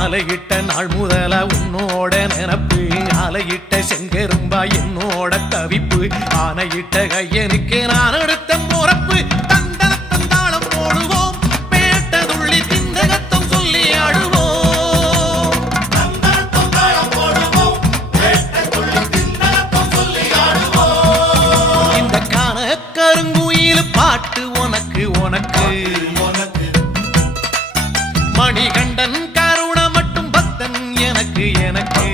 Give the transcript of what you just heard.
மாலையிட்ட நாள் முதல உன்னோட நினப்பு ஆலையிட்ட செங்கரும்பா என்னோட தவிப்பு ஆனையிட்ட கையனுக்கு நான் எடுத்த முறப்பு தந்தனத்தந்தாளம் போடுவோம் பேட்டதுள்ளி திந்தகத்தம் சொல்லி ஆடுவோம் இந்த காண கருங்குயில் பாட்டு உனக்கு உனக்கு மணிகண்டன் கருண மட்டும் பக்தன் எனக்கு எனக்கு